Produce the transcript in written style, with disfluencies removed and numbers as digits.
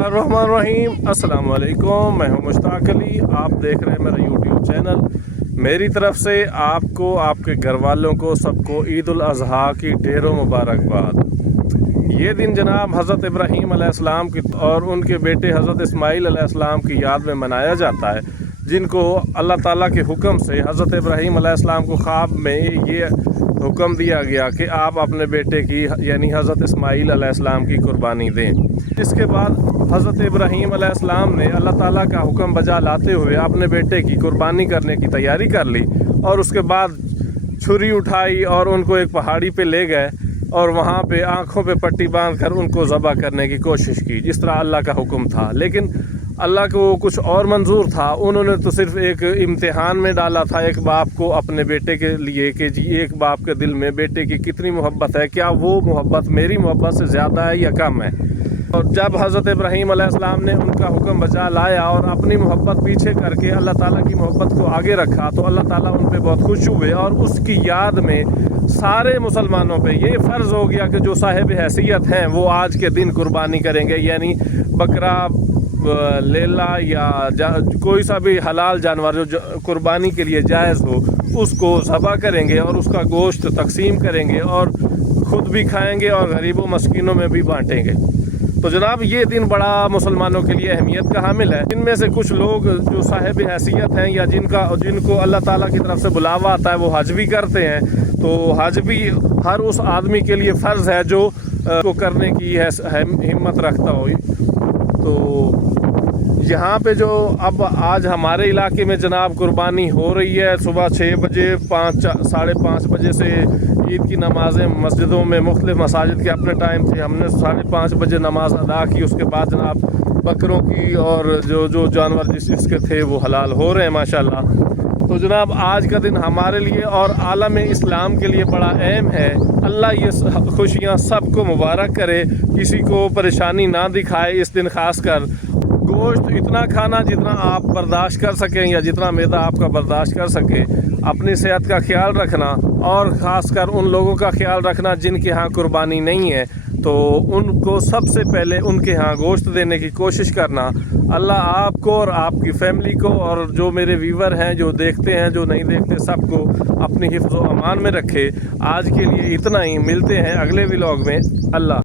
बिस्मिल्लाहिर्रहमानिर्रहीम। अस्सलाम वालेकुम। मैं हूं मुश्ताक अली। आप देख रहे हैं मेरा यूट्यूब चैनल। मेरी तरफ से आपको, आपके घर वालों को, सबको ईद उल अज़हा की ढेरों मुबारकबाद। ये दिन जनाब हज़रत इब्राहीम अलैहिस्सलाम की और उनके बेटे हज़रत इस्माईल अलैहिस्सलाम की याद में मनाया जाता है, जिनको अल्लाह ताला के हुक्म से हज़रत इब्राहीम अलैहिस्सलाम को ख्वाब में ये हुक्म दिया गया कि आप अपने बेटे की यानी हज़रत इस्माईल अलैहिस्सलाम की कुर्बानी दें। इसके बाद हज़रत इब्राहीम अलैहिस्सलाम ने अल्लाह ताला का हुक्म बजा लाते हुए अपने बेटे की कुर्बानी करने की तैयारी कर ली और उसके बाद छुरी उठाई और उनको एक पहाड़ी पे ले गए और वहाँ पे आँखों पे पट्टी बांध कर उनको ज़बह करने की कोशिश की, जिस तरह अल्लाह का हुक्म था। लेकिन अल्लाह को कुछ और मंजूर था। उन्होंने तो सिर्फ एक इम्तिहान में डाला था एक बाप को अपने बेटे के लिए कि जी एक बाप के दिल में बेटे की कितनी मोहब्बत है, क्या वो मोहब्बत मेरी मोहब्बत से ज़्यादा है या कम है। और जब हज़रत इब्राहीम अलैहिस्सलाम ने उनका हुक्म बचा लाया और अपनी मोहब्बत पीछे करके अल्लाह ताला की मोहब्बत को आगे रखा, तो अल्लाह ताला उन पर बहुत खुश हुए और उसकी याद में सारे मुसलमानों पे ये फ़र्ज़ हो गया कि जो साहिब हैसियत हैं वो आज के दिन कुर्बानी करेंगे, यानी बकरा, लेला या कोई सा भी हलाल जानवर जो कुर्बानी के लिए जायज़ हो उसको ज़बह करेंगे और उसका गोश्त तकसीम करेंगे और ख़ुद भी खाएंगे और गरीबों मस्कीनों में भी बांटेंगे। तो जनाब ये दिन बड़ा मुसलमानों के लिए अहमियत का हामिल है। इनमें से कुछ लोग जो साहिब हैसियत हैं या जिनको अल्लाह ताला की तरफ से बुलावा आता है वो हज भी करते हैं। तो हज भी हर उस आदमी के लिए फ़र्ज़ है जो को करने की हिम्मत रखता हो। तो यहाँ पे जो अब आज हमारे इलाके में जनाब कुर्बानी हो रही है, सुबह 6 बजे 5-5:30 बजे से ईद की नमाज़ें मस्जिदों में मुख्तलिफ़ मसाजिद के अपने टाइम थे, हमने 5:30 बजे नमाज अदा की। उसके बाद जनाब बकरों की और जो जानवर जिसके थे वो हलाल हो रहे हैं माशाल्लाह। तो जनाब आज का दिन हमारे लिए और आलम इस्लाम के लिए बड़ा अहम है। अल्लाह ये खुशियाँ सबको मुबारक करे, किसी को परेशानी ना दिखाए इस दिन। ख़ास कर गोश्त इतना खाना जितना आप बर्दाश्त कर सकें या जितना मैदा आपका बर्दाश्त कर सके, अपनी सेहत का ख्याल रखना और ख़ास कर उन लोगों का ख्याल रखना जिनके यहाँ कुर्बानी नहीं है, तो उनको सबसे पहले उनके यहाँ गोश्त देने की कोशिश करना। अल्लाह आपको और आपकी फैमिली को और जो मेरे व्यूवर हैं, जो देखते हैं, जो नहीं देखते, सबको अपनी हिफ्ज़ व अमान में रखे। आज के लिए इतना ही, मिलते हैं अगले व्लॉग में। अल्लाह।